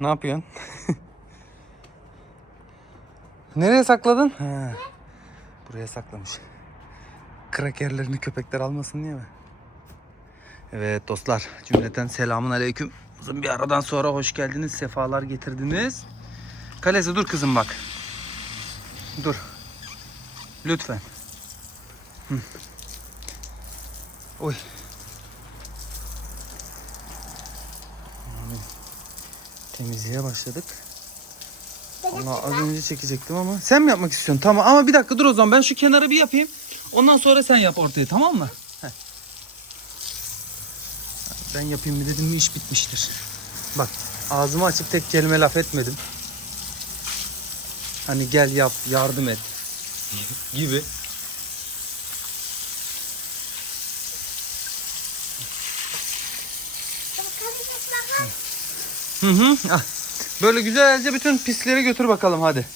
Ne yapıyorsun? Nereye sakladın? Ha. Buraya saklamış. Krakerlerini köpekler almasın diye mi? Evet dostlar cümleten selamun aleyküm. Uzun bir aradan sonra hoş geldiniz. Sefalar getirdiniz. Kalesi dur kızım bak. Dur. Lütfen. Hı. Oy. Temizliğe başladık. Allah az önce çekecektim ama sen mi yapmak istiyorsun? Tamam ama bir dakika dur o zaman ben şu kenarı bir yapayım. Ondan sonra sen yap ortaya tamam mı? Heh. Ben yapayım mı dedim mi iş bitmiştir. Bak ağzımı açıp tek kelime laf etmedim. Hani gel yap yardım et gibi. Hı hı. Ah. Böyle güzelce bütün pisleri götür bakalım hadi.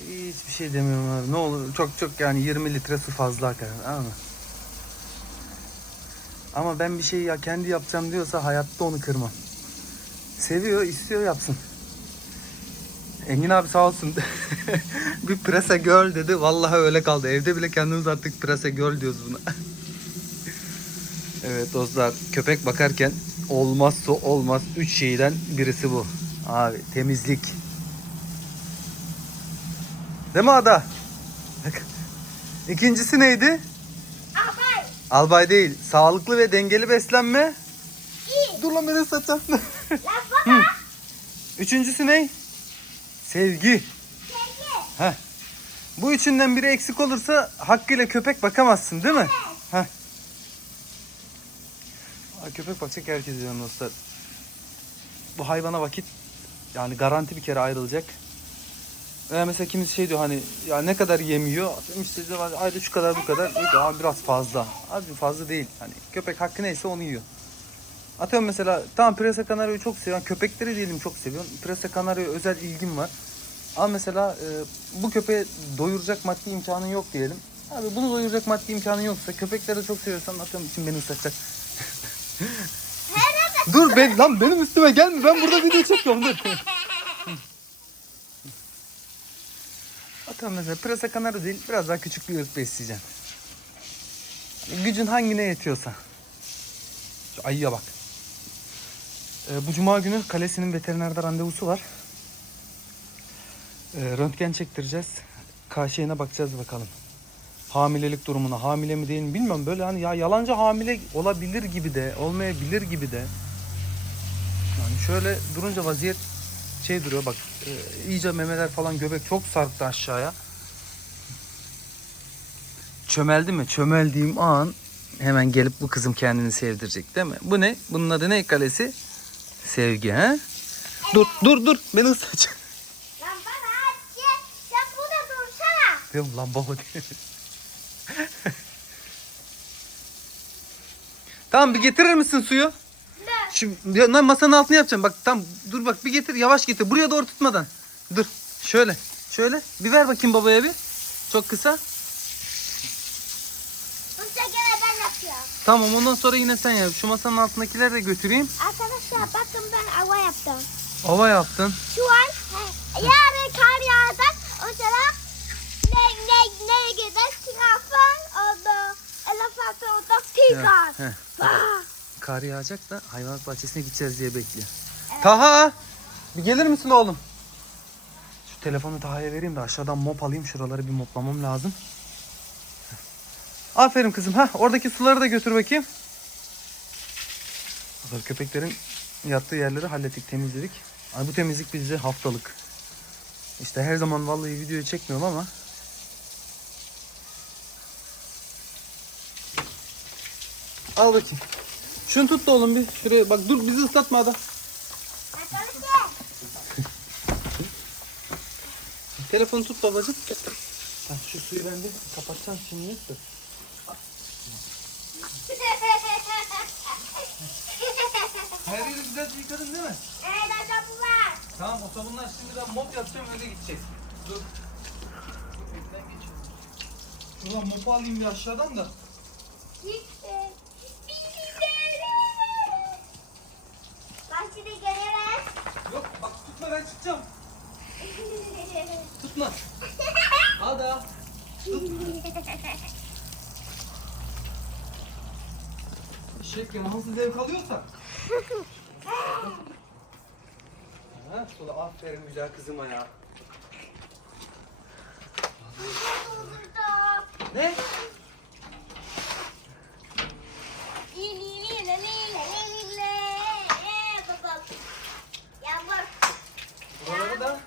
Hiçbir şey demiyorum abi. Ne olur çok çok yani 20 litre su fazla akar. Anladın? Ama ben bir şeyi ya kendi yapacağım diyorsa hayatta onu kırmam. Seviyor, istiyor yapsın. Engin abi sağ olsun. bir prese girl dedi. Vallahi öyle kaldı. Evde bile kendimiz artık prese girl diyoruz buna. evet dostlar köpek bakarken olmazsa olmaz üç şeyden birisi bu. Abi temizlik. Değil mi Ada? İkincisi neydi? Abay. Albay değil. Sağlıklı ve dengeli beslenme. İyi. Dur lan beni baba. Üçüncüsü ne? Sevgi. Sevgi. Heh. Bu üçünden biri eksik olursa hakkıyla köpek bakamazsın değil mi? Heh. Aa, köpek bakacak herkes diyor dostlar. Bu hayvana vakit yani garanti bir kere ayrılacak. Veya mesela kimisi şey diyor hani ya ne kadar yemiyor? İşte ayda şu kadar bu kadar. Ki, "Aa, biraz fazla. Abi fazla değil. Hani köpek hakkı neyse onu yiyor. Atıyorum mesela tamam Presa Canario'yu çok seviyorum. Köpekleri diyelim çok seviyorum. Presa Canario'ya özel ilgim var. Ama mesela e, bu köpeğe doyuracak maddi imkanın yok diyelim. Abi bunu doyuracak maddi imkanın yoksa köpekleri de çok seviyorsan atıyorum için beni ıslatacak. dur ben lan benim üstüme gelme ben burada video çekiyorum dur. atıyorum mesela Presa Canario değil biraz daha küçük bir ırk besleyeceksin. Gücün hangine yetiyorsa. Şu ayıya bak. Ee, bu cuma günü kalesinin veterinerde randevusu var. Ee, röntgen çektireceğiz. KŞ'ine bakacağız bakalım. Hamilelik durumuna. Hamile mi değil mi bilmiyorum. Böyle hani ya yalancı hamile olabilir gibi de olmayabilir gibi de. Yani şöyle durunca vaziyet şey duruyor bak. E, iyice memeler falan göbek çok sarktı aşağıya. Çömeldi mi? Çömeldiğim an hemen gelip bu kızım kendini sevdirecek değil mi? Bu ne? Bunun adı ne kalesi? Sevgi ha? Dur dur dur beni ısıracak. Lan bana gel. Sen burada dursana. Diyorum lan diye. tamam bir getirir misin suyu? Ne? Şimdi ya, lan masanın altına yapacağım. Bak tam dur bak bir getir yavaş getir. Buraya doğru tutmadan. Dur. Şöyle. Şöyle. Bir ver bakayım babaya bir. Çok kısa. Tamam ondan sonra yine sen yap. Şu masanın altındakileri de götüreyim. Arkadaşlar bakın ben hava yaptım. Ova yaptın. Şu an he, yarın kar yağacak. O zaman ne ne ne gider? Tirafan orada. Elefant tigar. Heh. Kar yağacak da hayvanat bahçesine gideceğiz diye bekliyor. Taha! Bir gelir misin oğlum? Şu telefonu Taha'ya vereyim de aşağıdan mop alayım. Şuraları bir moplamam lazım. Aferin kızım. Ha, oradaki suları da götür bakayım. Hazır köpeklerin yattığı yerleri hallettik, temizledik. Ay, bu temizlik bizce haftalık. İşte her zaman vallahi videoyu çekmiyorum ama Al bakayım. Şunu tut da oğlum bir. Şuraya bak dur bizi ıslatma adam. Telefonu tut babacığım. Ha, şu suyu ben de kapatacağım şimdi. Dur. Her yeri güzelce yıkadın değil mi? Evet var. Tamam o sabunlar şimdi ben mop yapacağım öyle gidecek. Dur. Ulan mopu alayım bir aşağıdan da. Gitti. Bahçede göremez. Yok bak tutma ben çıkacağım. Tutma. Ada. Ya nasıl zevk alıyorsa. ha, şöyle aferin güzel kızıma ya. Ne? Yağmur. Buraları da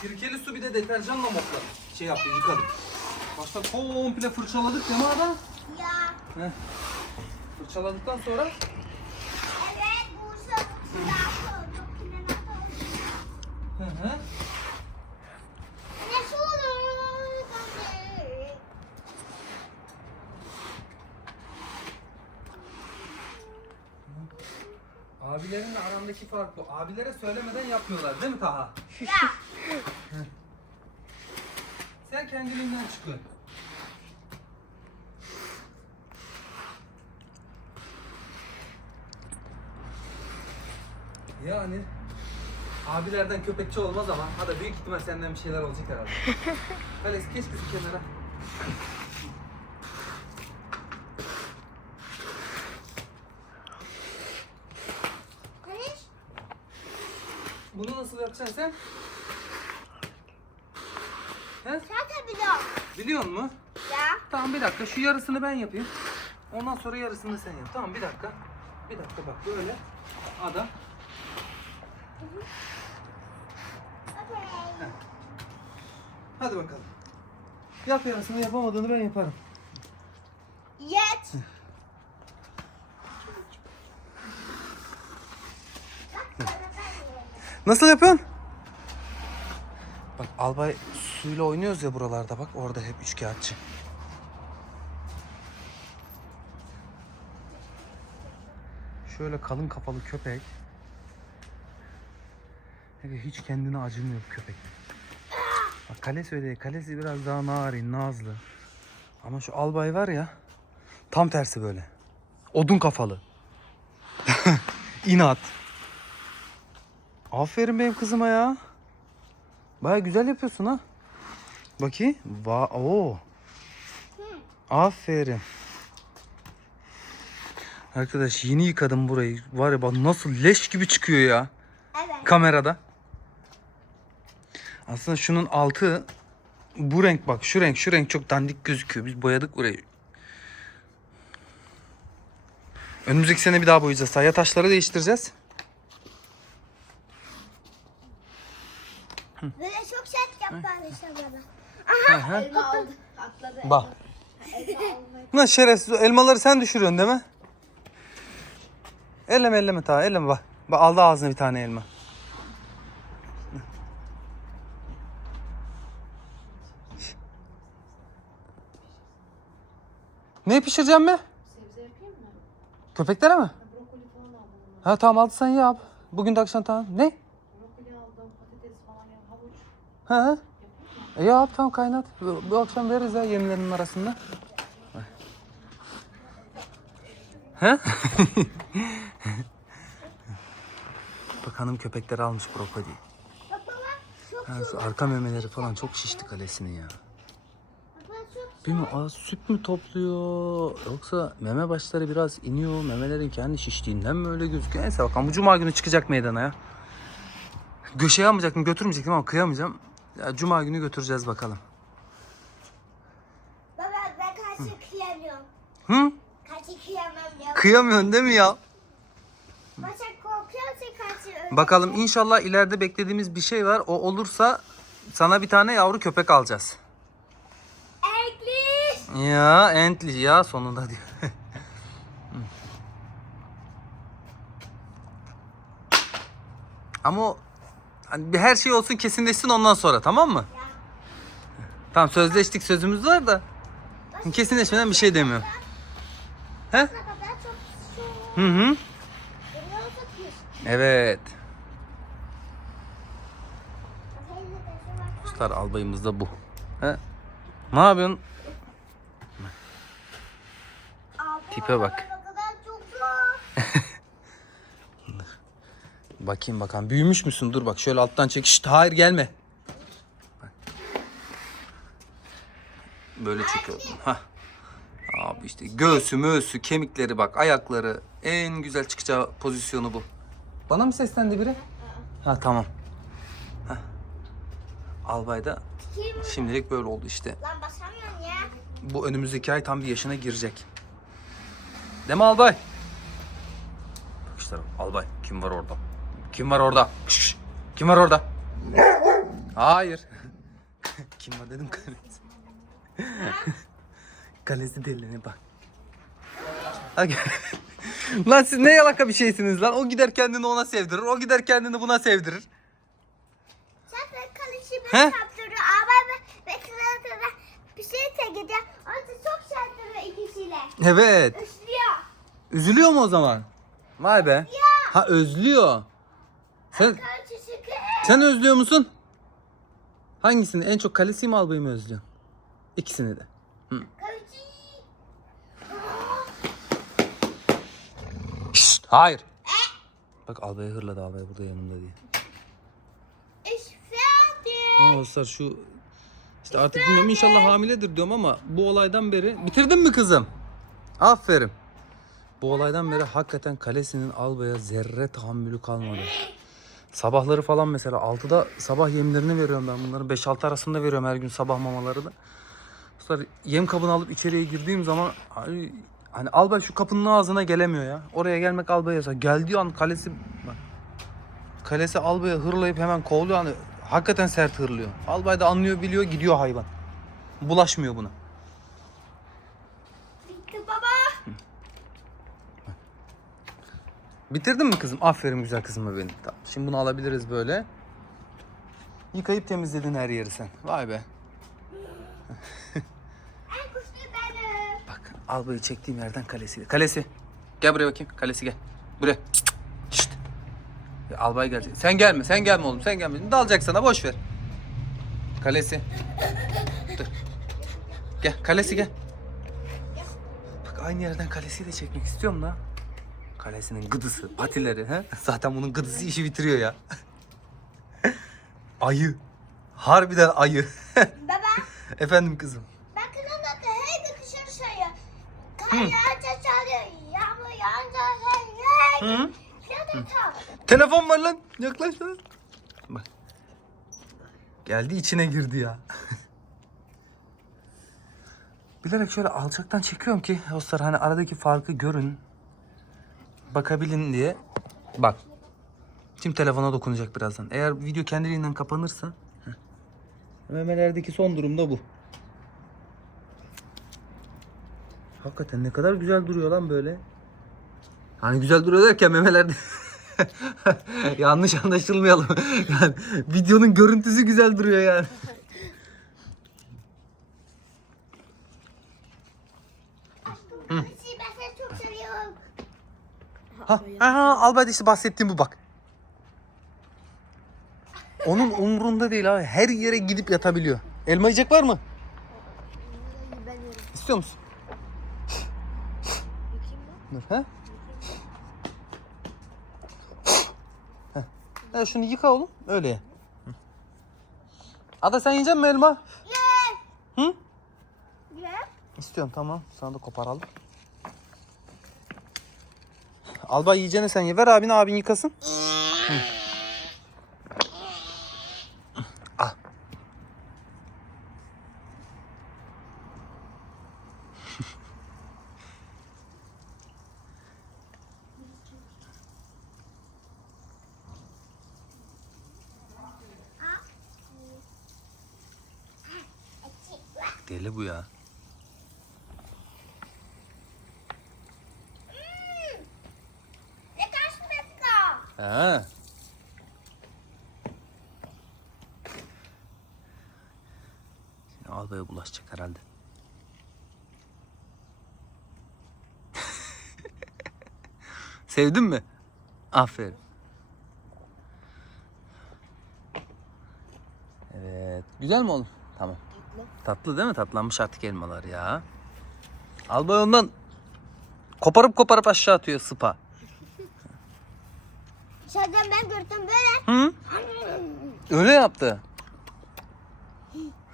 sirkeli su bir de deterjanla mopladım. Şey yaptık yıkadık. Başta komple fırçaladık değil mi Ada? Ya. Heh. Fırçaladıktan sonra Evet, Bursa hı hı. Abilerinle arandaki fark bu. Abilere söylemeden yapmıyorlar değil mi Taha? Sen kendiliğinden çıkıyorsun. Yani abilerden köpekçi olmaz ama hadi büyük ihtimal senden bir şeyler olacak herhalde. Kalesi geç kızım kenara. Bunu nasıl yapacaksın sen? He? sen de biliyorum. Biliyor musun? Ya. Tamam bir dakika şu yarısını ben yapayım. Ondan sonra yarısını sen yap. Tamam bir dakika. Bir dakika bak böyle. Ada. Okey. Hadi bakalım. Yap yarısını yapamadığını ben yaparım. Yet. Nasıl yapıyorsun? Bak albay suyla oynuyoruz ya buralarda bak orada hep üçkağıtçı. Şöyle kalın kafalı köpek. Hiç kendine acımıyor köpek. Bak kalesi öyle. Kalesi biraz daha narin, nazlı. Ama şu albay var ya tam tersi böyle. Odun kafalı. İnat. Aferin benim kızıma ya. Baya güzel yapıyorsun ha. Bakayım. Va Oo. Aferin. Arkadaş yeni yıkadım burayı. Var ya bak nasıl leş gibi çıkıyor ya Evet. kamerada. Aslında şunun altı bu renk bak şu renk şu renk çok dandik gözüküyor. Biz boyadık burayı. Önümüzdeki sene bir daha boyayacağız. Sayya taşları değiştireceğiz. Böyle çok sert işte bana. Hı. Elma aldı. Atladı. Bak. Lan şerefsiz elmaları sen düşürüyorsun değil mi? Elleme elleme ta elleme bak. Bak aldı ağzına bir tane elma. Ne pişireceğim mi? Sebze yapayım mı? Köpeklere mi? Brokoli falan aldım. Ha tamam aldı sen yap. Bugün de akşam tamam. Ne? Brokoli aldım. Patates falan ya. Havuç. Yapayım mı? E yap tamam kaynat. Bu, bu akşam veririz ya yemlerin arasında. He? Bak hanım köpekleri almış brokoli. Ha, şu arka memeleri falan çok şişti kalesinin ya. Bilmiyorum aa, süt mü topluyor yoksa meme başları biraz iniyor. Memelerin kendi şiştiğinden mi öyle gözüküyor? Neyse bakalım bu cuma günü çıkacak meydana ya. Göşeye almayacaktım götürmeyecektim ama kıyamayacağım. Ya, cuma günü götüreceğiz bakalım. Baba ben karşı kıyamıyorum. Hı? Karşı kıyamam ya. Kıyamıyorsun değil mi ya? Başak korkuyorsa karşı öyle. Bakalım inşallah ileride beklediğimiz bir şey var. O olursa sana bir tane yavru köpek alacağız. Ya entli ya sonunda diyor. Ama o hani bir her şey olsun kesinleşsin ondan sonra tamam mı? Ya. Tamam sözleştik sözümüz var da kesinleşmeden bir şey demiyorum. He? Ne kadar çok su. Hı hı. Evet. Star albayımız da bu. He? Ne yapıyorsun? Abi, Tipe bak. Bakayım bakalım. Büyümüş müsün? Dur bak şöyle alttan çek. Şşt, hayır gelme. Bak. Böyle çekiyorum. Hah. Abi işte göğsü, möğsü, kemikleri bak, ayakları en güzel çıkacağı pozisyonu bu. Bana mı seslendi biri? Ha tamam. Hah. Albay da şimdilik böyle oldu işte. Lan basamıyorum ya. Bu önümüzdeki ay tam bir yaşına girecek. Değil mi albay? Bakışlarım. Albay kim var orada? Kim var orada? Şşş, kim var orada? Hayır. kim var dedim kalesi. kalesi deliğine bak. Lan siz ne yalaka bir şeysiniz lan. O gider kendini ona sevdirir. O gider kendini buna sevdirir. Zaten He? ben kaptırdı. Ama ben beklerken bir şey çekeceğim. Orada çok şartları ikisiyle. Evet. Üzülüyor mu o zaman? Vay be. Ha özlüyor. Sen sen özlüyor musun? Hangisini? En çok kalesi mi albayı mı özlüyorsun? İkisini de. Kalıcı. Şşt, hayır. Bak albayı hırladı albay burada yanımda diye. Ama dostlar şu işte artık bilmiyorum inşallah hamiledir diyorum ama bu olaydan beri bitirdin mi kızım? Aferin. Bu olaydan beri hakikaten kalesinin albaya zerre tahammülü kalmadı. Sabahları falan mesela 6'da sabah yemlerini veriyorum ben bunların 5-6 arasında veriyorum her gün sabah mamalarını. Dostlar yem kabını alıp içeriye girdiğim zaman hani, hani albay şu kapının ağzına gelemiyor ya. Oraya gelmek albaya yasak. Geldiği an kalesi bak kalesi albaya hırlayıp hemen kovluyor. Hani hakikaten sert hırlıyor. Albay da anlıyor biliyor gidiyor hayvan. Bulaşmıyor buna. Bitti baba. Bitirdin mi kızım? Aferin güzel kızıma benim. Tamam. Şimdi bunu alabiliriz böyle. Yıkayıp temizledin her yeri sen. Vay be. Bak albayı çektiğim yerden kalesi. Kalesi. Gel buraya bakayım. Kalesi gel. Buraya. Şşt. Ya, albay gelecek. Sen gelme. Sen gelme oğlum. Sen gelme. Dalacak sana. Boş ver. Kalesi. Dur. Gel. Kalesi gel. Bak aynı yerden kalesiyi de çekmek istiyorum da. Kalesinin gıdısı, patileri. He? Zaten bunun gıdısı işi bitiriyor ya. ayı. Harbiden ayı. Baba. Efendim kızım. Bakın ona da hey dışarı sayıyor. Kar yağınca çalıyor. Yağmur yağınca hey hey. Hı? Telefon var lan. Yaklaş lan. Bak. Geldi içine girdi ya. Bilerek şöyle alçaktan çekiyorum ki dostlar hani aradaki farkı görün. Bakabilin diye. Bak. Şimdi telefona dokunacak birazdan. Eğer video kendiliğinden kapanırsa. heh. Memelerdeki son durumda bu. Hakikaten ne kadar güzel duruyor lan böyle. Hani güzel duruyor derken memelerde yanlış anlaşılmayalım. Yani videonun görüntüsü güzel duruyor yani. Aşkım kalıcı ben seni çok seviyorum. Ha, ha Albert işte bahsettiğim bu bak. Onun umrunda değil abi. Her yere gidip yatabiliyor. Elma yiyecek var mı? Ben yerim. İstiyor musun? Dur, ha? Ha, şunu yıka oğlum. Öyle ye. Ada sen yiyecek misin elma? Ye. Hı? Ye. İstiyorum tamam. Sana da koparalım. Albay yiyeceğini sen ye. Ver abine abin yıkasın. Hı. Al. Deli bu ya. Ne kaç dakika? Ha. Şimdi albaya bulaşacak herhalde. Sevdin mi? Aferin. Evet. Güzel mi oğlum? Tamam. tatlı. Tatlı değil mi? Tatlanmış artık elmalar ya. Albay ondan koparıp koparıp aşağı atıyor sıpa. Şuradan ben gördüm böyle. Hı? Öyle yaptı.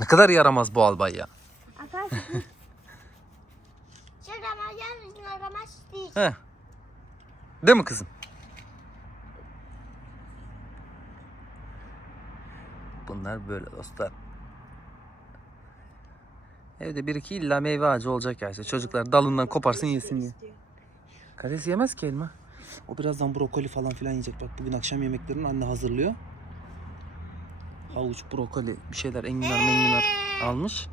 Ne kadar yaramaz bu albay ya. Aramak istiyorum. He. Değil mi kızım? Bunlar böyle dostlar. Evde bir iki illa meyve ağacı olacak ya işte. Çocuklar dalından koparsın yesin diye. Karides yemez ki elma. O birazdan brokoli falan filan yiyecek. Bak bugün akşam yemeklerini anne hazırlıyor. Havuç, brokoli, bir şeyler enginar menginar almış.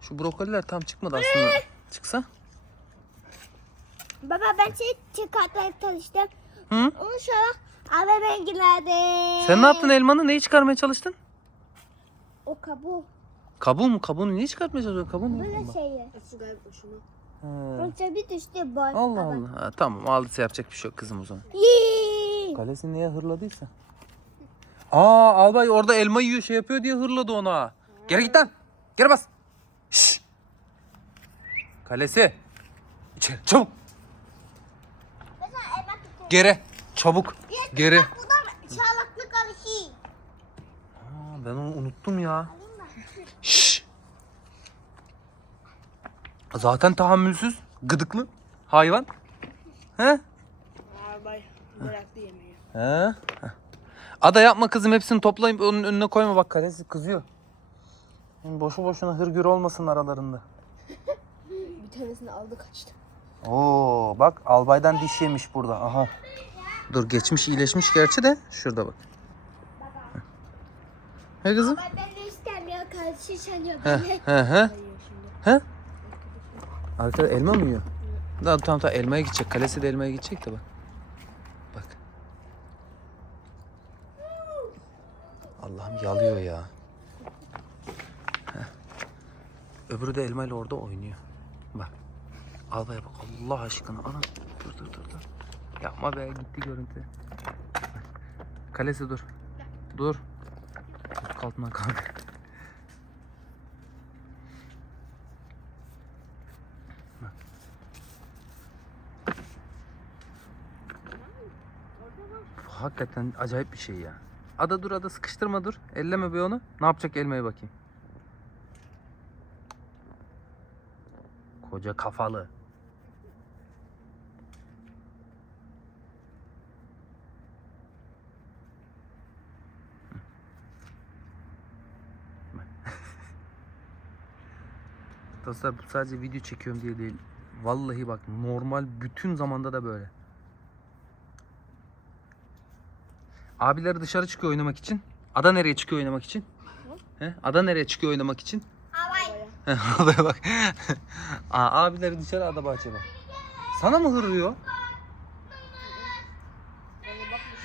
Şu brokoliler tam çıkmadı aslında. Çıksa? Baba ben şey çıkartmaya çalıştım. Hı? Onu şöyle abi ben girerdim. Sen ne yaptın elmanı? Neyi çıkarmaya çalıştın? O kabuğu. Kabuğu mu? Kabuğunu niye çıkartmaya çalışıyorsun? Kabuğu mu? Böyle şeyi. Su. He. Önce bir düştü boy. Allah Allah. Ha, tamam aldıysa yapacak bir şey yok kızım o zaman. Yee. Kalesini niye hırladıysa? Aa albay orada elma yiyor şey yapıyor diye hırladı ona. Geri git lan. Geri bas. Şşş. Kalesi. İçeri çabuk. Geri. Çabuk. Geri. Çağlaklı. Aa, ben onu unuttum ya. Şşş. Zaten tahammülsüz, gıdıklı hayvan. He? Arbay bıraktı yemeği. He? Ada yapma kızım hepsini toplayıp onun önüne koyma bak kalesi kızıyor. Yani boşu boşuna hırgür olmasın aralarında. Bir tanesini aldı kaçtı. Oo bak albaydan diş yemiş burada. Aha. Dur geçmiş iyileşmiş gerçi de şurada bak. He kızım? Baba ben de istemiyor karışı sanıyor He beni. he he. Şimdi. He? Arkada elma mı yiyor? Daha tamam tamam elmaya gidecek. Kalesi de elmaya gidecek de. Bak. Allah'ım yalıyor ya. Heh. Öbürü de elmayla orada oynuyor. Bak. Albaya bak Allah aşkına. Ana dur dur dur dur. Yapma be gitti görüntü. Kalesi dur. Dur. Altından kalk. Hakikaten acayip bir şey ya. Ada dur ada sıkıştırma dur. Elleme be onu. Ne yapacak elmeye bakayım. Koca kafalı. Dostlar bu sadece video çekiyorum diye değil. Vallahi bak normal bütün zamanda da böyle. Abileri dışarı çıkıyor oynamak için. Ada nereye çıkıyor oynamak için? He? Ada nereye çıkıyor oynamak için? Havay. Adaya bak. Aa, abileri dışarı ada bahçe bak. Sana mı hırlıyor?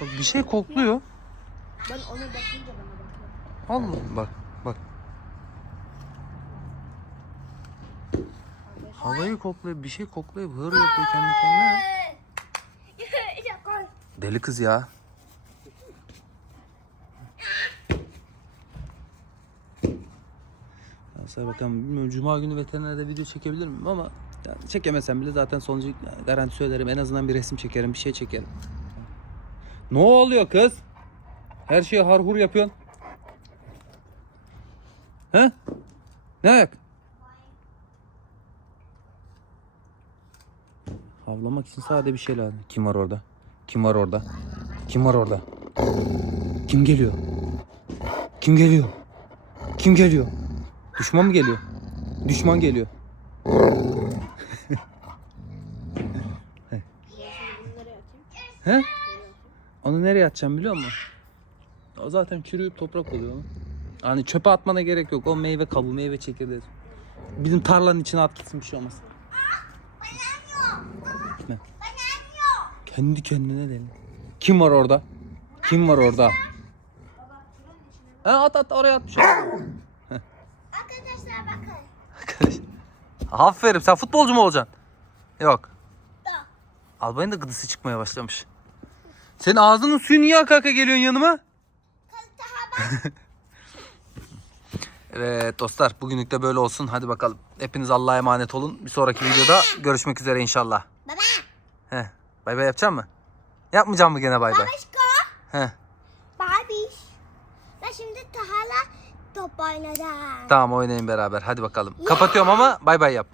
Bak bir şey kokluyor. Ben ona bakınca bana bakıyor. Allah bak bak. Havayı kokluyor, bir şey kokluyor, hır yapıyor kendi kendine. Deli kız ya. Mesela bakalım bilmiyorum cuma günü veterinerde video çekebilir miyim ama yani çekemesem bile zaten sonucu garanti söylerim en azından bir resim çekerim bir şey çekerim. Ne oluyor kız? Her şeyi harhur yapıyorsun. He? Ne ayak? Havlamak için sade bir şey lazım. Kim var orada? Kim var orada? Kim var orada? Kim geliyor? Kim geliyor? Kim geliyor? Düşman mı geliyor? Düşman geliyor. He? Onu nereye atacağım biliyor musun? O zaten çürüyüp toprak oluyor. Hani çöpe atmana gerek yok. O meyve kabuğu, meyve çekirdeği. Bizim tarlanın içine at gitsin bir şey olmaz. Ne? Kendi kendine deli. Kim var orada? Kim var orada? Ha, at at oraya at bir şey. Arkadaşlar bakın. Arkadaş. Aferin sen futbolcu mu olacaksın? Yok. Da. Albayın da gıdısı çıkmaya başlamış. Senin ağzının suyu niye aka aka geliyorsun yanıma? Evet dostlar bugünlük de böyle olsun. Hadi bakalım. Hepiniz Allah'a emanet olun. Bir sonraki videoda görüşmek üzere inşallah. Baba. He. Bay bay yapacak mı? Yapmayacak mı gene bay bay? Babişko. He. Babiş. Ben şimdi Tahala top oynayacağım. Tamam oynayın beraber. Hadi bakalım. Kapatıyorum ama bay bay yap.